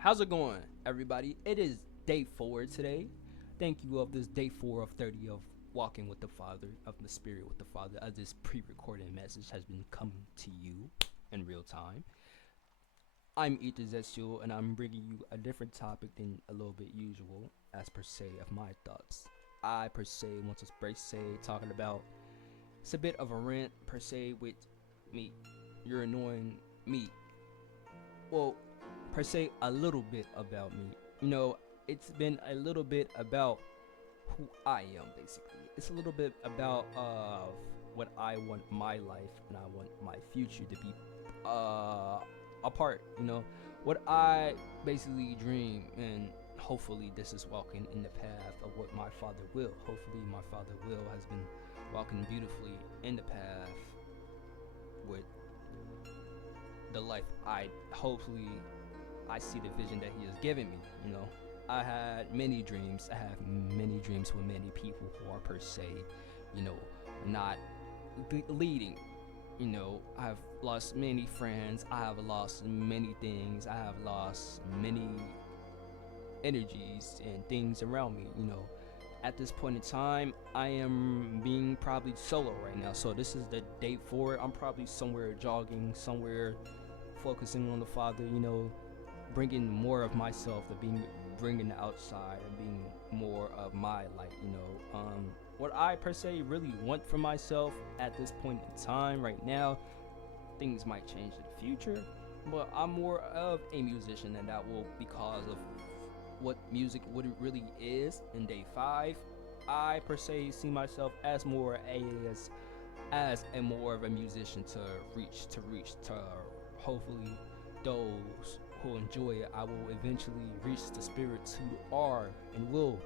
How's it going, everybody? It is day 4 today. Thank you of this day 4 of 30 of walking with the Father, of the Spirit with the Father, as this pre-recorded message has been coming to you in real time. I'm Aether Zexul, and I'm bringing you a different topic than a little bit usual, as per se, of my thoughts. I, per se, want to per se, talking about, it's a bit of a rant, per se, with me. You're annoying me. Well, per se, a little bit about me. You know, it's been a little bit about who I am, basically. It's a little bit about what I want my life and I want my future to be a part. What I basically dream, and hopefully this is walking in the path of what my father will. Hopefully, my father will has been walking beautifully in the path with the life I hopefully I see the vision that he has given me. I had many dreams. I have many dreams with many people who are per se, you know, not leading. I've lost many friends. I have lost many things. I have lost many energies and things around me. At this point in time, I am being probably solo right now. So this is the day 4. I'm probably somewhere jogging, somewhere focusing on the Father. Bringing more of myself to being bringing outside and being more of my light. What I per se really want for myself at this point in time right now. Things might change in the future, but I'm more of a musician, and that will because of what music really is in day 5. I per se see myself as more as a more of a musician to reach to hopefully those who enjoy it. I will eventually reach the spirits who are and will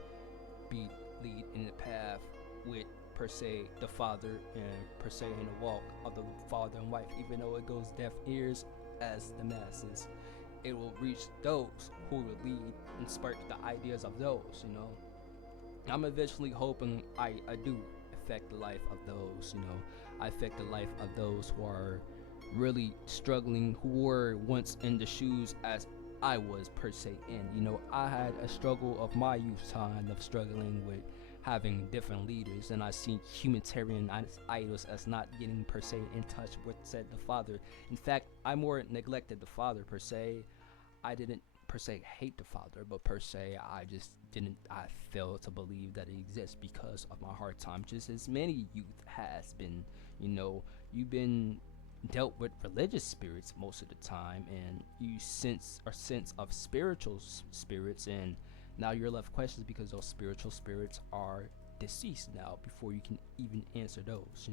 be lead in the path with per se the father and per se in the walk of the father and wife, even though it goes deaf ears as the masses. It will reach those who will lead and spark the ideas of those. I'm eventually hoping I do affect the life of those. I affect the life of those who are really struggling, who were once in the shoes as I was per se in. I had a struggle of my youth time of struggling with having different leaders, and I see humanitarian idols as not getting per se in touch with said the Father. In fact, I more neglected the Father per se. I didn't per se hate the Father, but per se I just didn't. I failed to believe that it exists because of my hard time, just as many youth has been. You've been dealt with religious spirits most of the time, and you sense a sense of spiritual spirits, and now you're left questions because those spiritual spirits are deceased now before you can even answer those.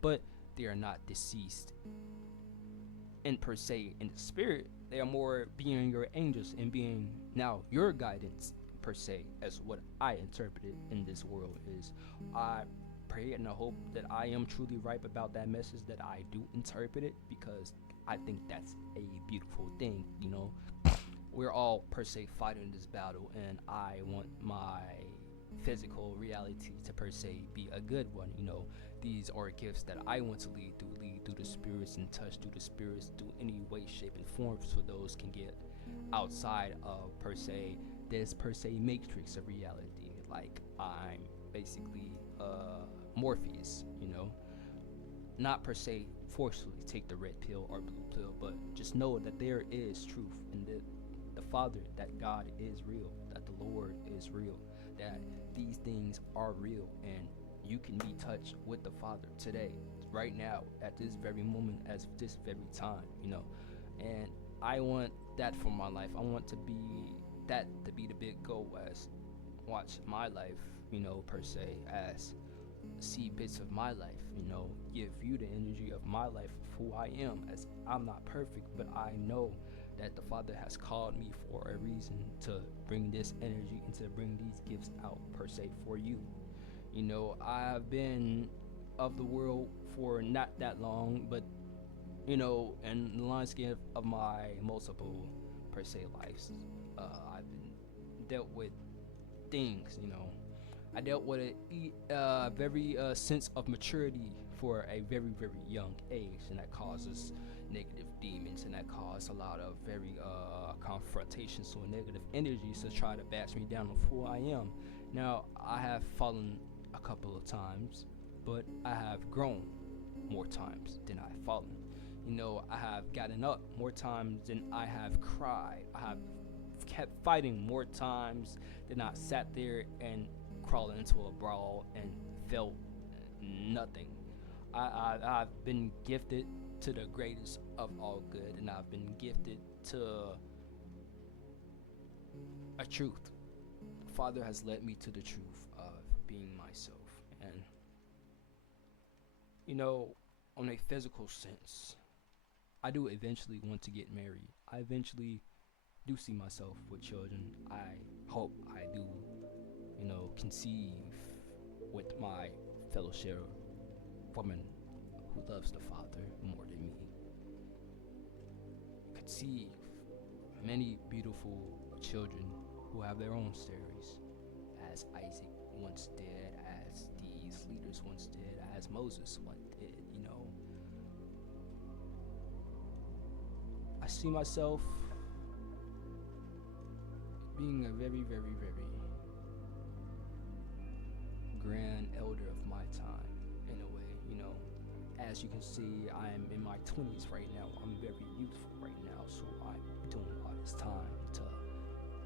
But they are not deceased in per se in the spirit. They are more being your angels and being now your guidance per se, as what I interpreted in this world is. I pray and I hope that I am truly right about that message, that I do interpret it, because I think that's a beautiful thing. We're all per se fighting this battle, and I want my physical reality to per se be a good one. These are gifts that I want to lead through the spirits and touch through the spirits through any way, shape, and form, so those can get outside of per se this per se matrix of reality. Like I'm basically Morpheus. Not per se forcefully take the red pill or blue pill, but just know that there is truth, and the Father, that God is real, that the Lord is real, that these things are real, and you can be touched with the Father today, right now, at this very moment, as this very time. And I want that for my life. I want to be that to be the big goal, as watch my life, per se, as see bits of my life, give you the energy of my life, of who I am, as I'm not perfect, but I know that the Father has called me for a reason to bring this energy and to bring these gifts out per se for you. I've been of the world for not that long, but in the landscape of my multiple per se lives, I've been dealt with things. I dealt with a very sense of maturity for a very, very young age, and that causes negative demons, and that causes a lot of very confrontations or negative energies to try to bash me down of who I am. Now, I have fallen a couple of times, but I have grown more times than I've fallen. I have gotten up more times than I have cried. I have kept fighting more times than I sat there and crawled into a brawl and felt nothing. I've been gifted to the greatest of all good, and I've been gifted to a truth. The Father has led me to the truth of being myself. And, on a physical sense, I do eventually want to get married. I eventually do see myself with children. I hope I do, conceive with my fellow share woman who loves the Father more than me. Conceive many beautiful children who have their own stories, as Isaac once did, as these leaders once did, as Moses once did. I see myself being a very, very, very grand elder of my time, in a way. As you can see, I am in my 20s right now. I'm very youthful right now, so I'm doing all this time to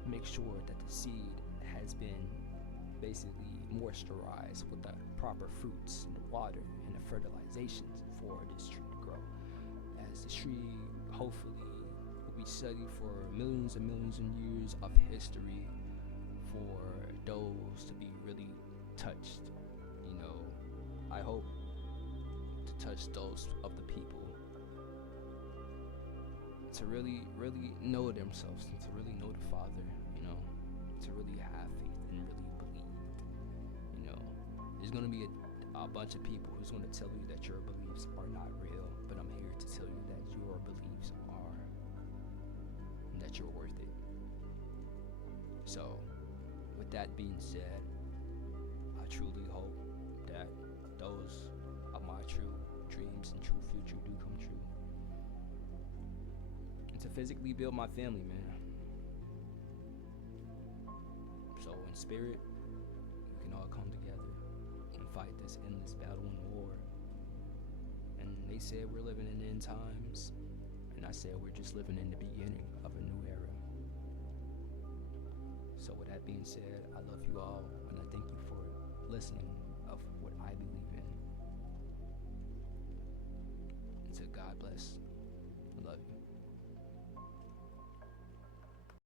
make sure that the seed has been basically moisturized with the proper fruits and the water and the fertilizations for this tree to grow. As the tree hopefully will be studied for millions and millions of years of history for those to be really touched. I hope to touch those of the people to really, really know themselves and to really know the Father, to really have faith and really believe. There's going to be a bunch of people who's going to tell you that your beliefs are not real, but I'm here to tell you that your beliefs are, and that you're worth it. So, with that being said, I truly hope that those of my true dreams and true future do come true. And to physically build my family, man. So in spirit, we can all come together and fight this endless battle and war. And they said we're living in end times, and I said we're just living in the beginning of a new era. So with that being said, I love you all, and I thank you for listening of what I believe in. And to God bless.